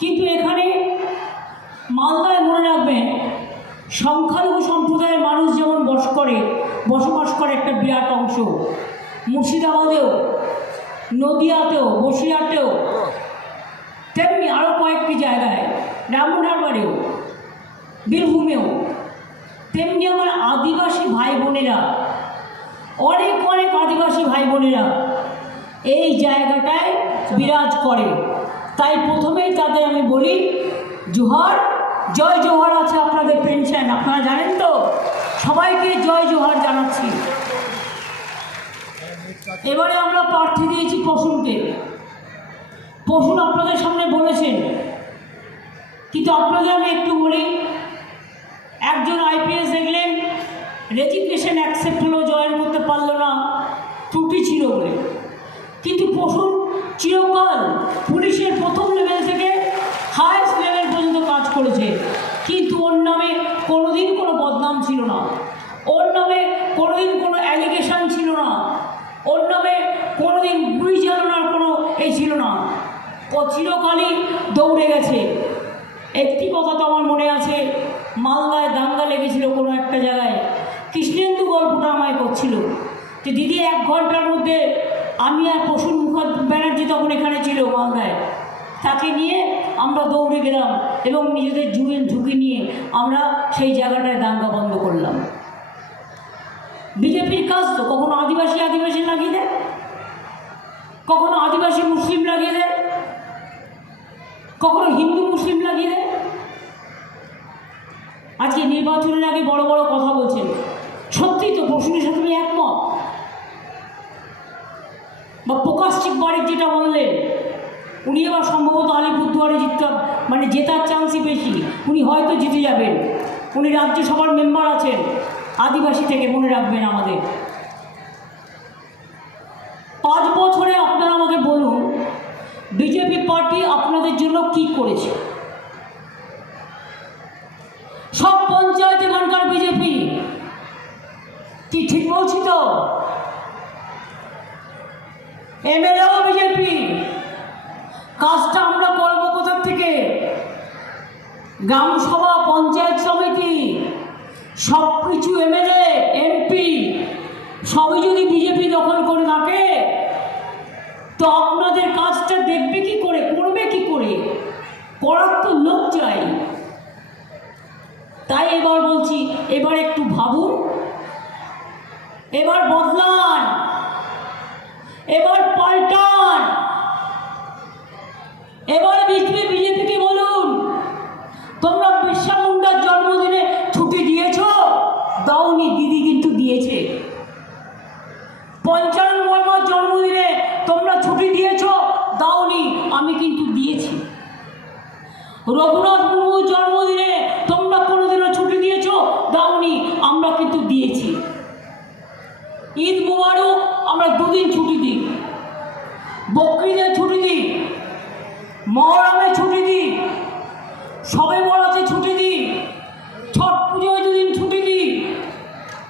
কিন্তু এখানে মালদায় মনে রাখবেন, সংখ্যালঘু সম্প্রদায়ের মানুষ যেমন বস করে, বসবাস করে একটা বিরাট অংশ। মুর্শিদাবাদেও, নদিয়াতেও, বসিরহাটেও, তেমনি আরও কয়েকটি জায়গায় রামনারবারেও বীরভূমেও, তেমনি আমার আদিবাসী ভাই বোনেরা অনেক অনেক আদিবাসী ভাই বোনেরা এই জায়গাটায় বিরাজ করে। তাই প্রথমেই তাদের আমি বলি, জোহার, জয় জোহার আছে আপনাদের পেনশন, আপনারা জানেন তো? সবাইকে জয় জোহার জানাচ্ছি। এবারে আমরা প্রার্থী দিয়েছি পশুনকে পশুন আপনাদের সামনে বলেছেন, কিন্তু আপনাদের আমি একটু বলি, একজন আইপিএস দেখলেন রেজিগনেশন অ্যাকসেপ্ট হলো, জয়েন করতে পারল না, ত্রুটি ছিল বলে। পুলিশের প্রথম লেভেল থেকে হায়েস্ট লেভেল পর্যন্ত কাজ করেছে। কিন্তু ওর নামে কোনোদিন কোনো বদনাম ছিল না। ওর নামে কোনোদিন কোনো অ্যালিগেশন ছিল না। ওর নামে কোনোদিন গুলি চালানোর কোনো এই ছিল না। ও চিরকালই দৌড়ে গেছে। একটি কথা তো আমার মনে আছে, মালদায় দাঙ্গা লেগেছিল কোনো একটা জায়গায়। কৃষ্ণেন্দু গল্পটা আমায় করছিল যে দিদি এক ঘণ্টার মধ্যে আমি আর প্রসূন মুখার্জ ব্যানার্জি তখন এখানে ছিল মালদায়। তাকে নিয়ে আমরা দৌড়ে গেলাম এবং নিজেদের জীবন ঝুঁকি নিয়ে আমরা সেই জায়গাটায় দাঙ্গা বন্ধ করলাম। বিজেপির কাজ তো কখনো আদিবাসী আদিবাসী লাগিয়ে দেয়? কখনো আদিবাসী মুসলিম লাগিয়ে দেয়? কখনো হিন্দু মুসলিম লাগিয়ে দেয়? আজকে নির্বাচনের আগে বড় বড় কথা বলছেন। সত্যি তো প্রশ্নের সাথে একমত। প্রকাশ চিকবাড়ির যেটা বললেন, উনি এবার সম্ভবত আলিপুরদুয়ারে জিততে মানে জেতার চান্সই বেশি। উনি হয়তো জিতে যাবেন। উনি রাজ্যসভার মেম্বার আছেন। আদিবাসী থেকে মনে রাখবেন আমাদের। পাঁচ বছরে আপনারা আমাকে বলুন, বিজেপি পার্টি আপনাদের জন্য কি করেছে? সব পঞ্চায়েত এখানকার বিজেপি। কি ঠিক বলছি তো? এমএলএও বিজেপি। কাজটা আমরা করব কোথার থেকে? গ্রাম সভা পঞ্চায়েত সমিতি সব কিছু এমএলএ, এমপি, সবই যদি বিজেপি দখল করে থাকে, তো আপনাদের কাজটা দেখবে কি করে, করবে কি করে? করার তো লোক চাই। তাই এবার বলছি, এবার একটু ভাবুন। এবার বদলান এবার পাল্টান এবার বিজেপি বিজেপিকে বলুন তোমরা বিরসা মুন্ডার জন্মদিনে ছুটি দিয়েছ দাওনি দিদি কিন্তু দিয়েছে পঞ্চানন বর্মার জন্মদিনে তোমরা ছুটি দিয়েছ দাওনি আমি কিন্তু দিয়েছি। রঘুনাথ মুর্মুর জন্মদিনে তোমরা কোনোদিনও ছুটি দিয়েছ? দাওনি, আমরা কিন্তু দিয়েছি। ঈদ মুবারক, আমরা দুদিন ছুটি দিই। বকরিদের ছুটি দিই। মহরমে ছুটি দিই। সবে বরাতে ছুটি দিই। ছট পুজোয় দুদিন ছুটি দিই।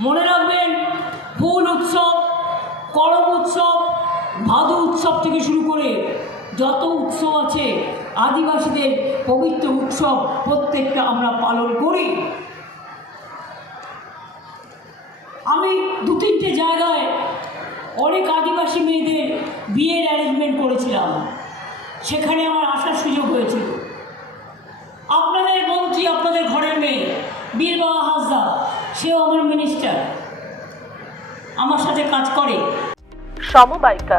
মনে রাখবেন, ফুল উৎসব করম উৎসব, ভাদু উৎসব থেকে শুরু করে যত উৎসব আছে, আদিবাসীদের পবিত্র উৎসব প্রত্যেকটা আমরা পালন করি। আমি দু তিনটে জায়গায় অনেক আদিবাসী মেয়েদের বিয়ের অ্যারেঞ্জমেন্ট করেছিলাম। সেখানে আমার আসার সুযোগ হয়েছিল। আপনাদের মন্ত্রী, আপনাদের ঘরের মেয়ে বীরবাবা হাসদা সেও আমার মিনিস্টার আমার সাথে কাজ করে। সমবায়িকা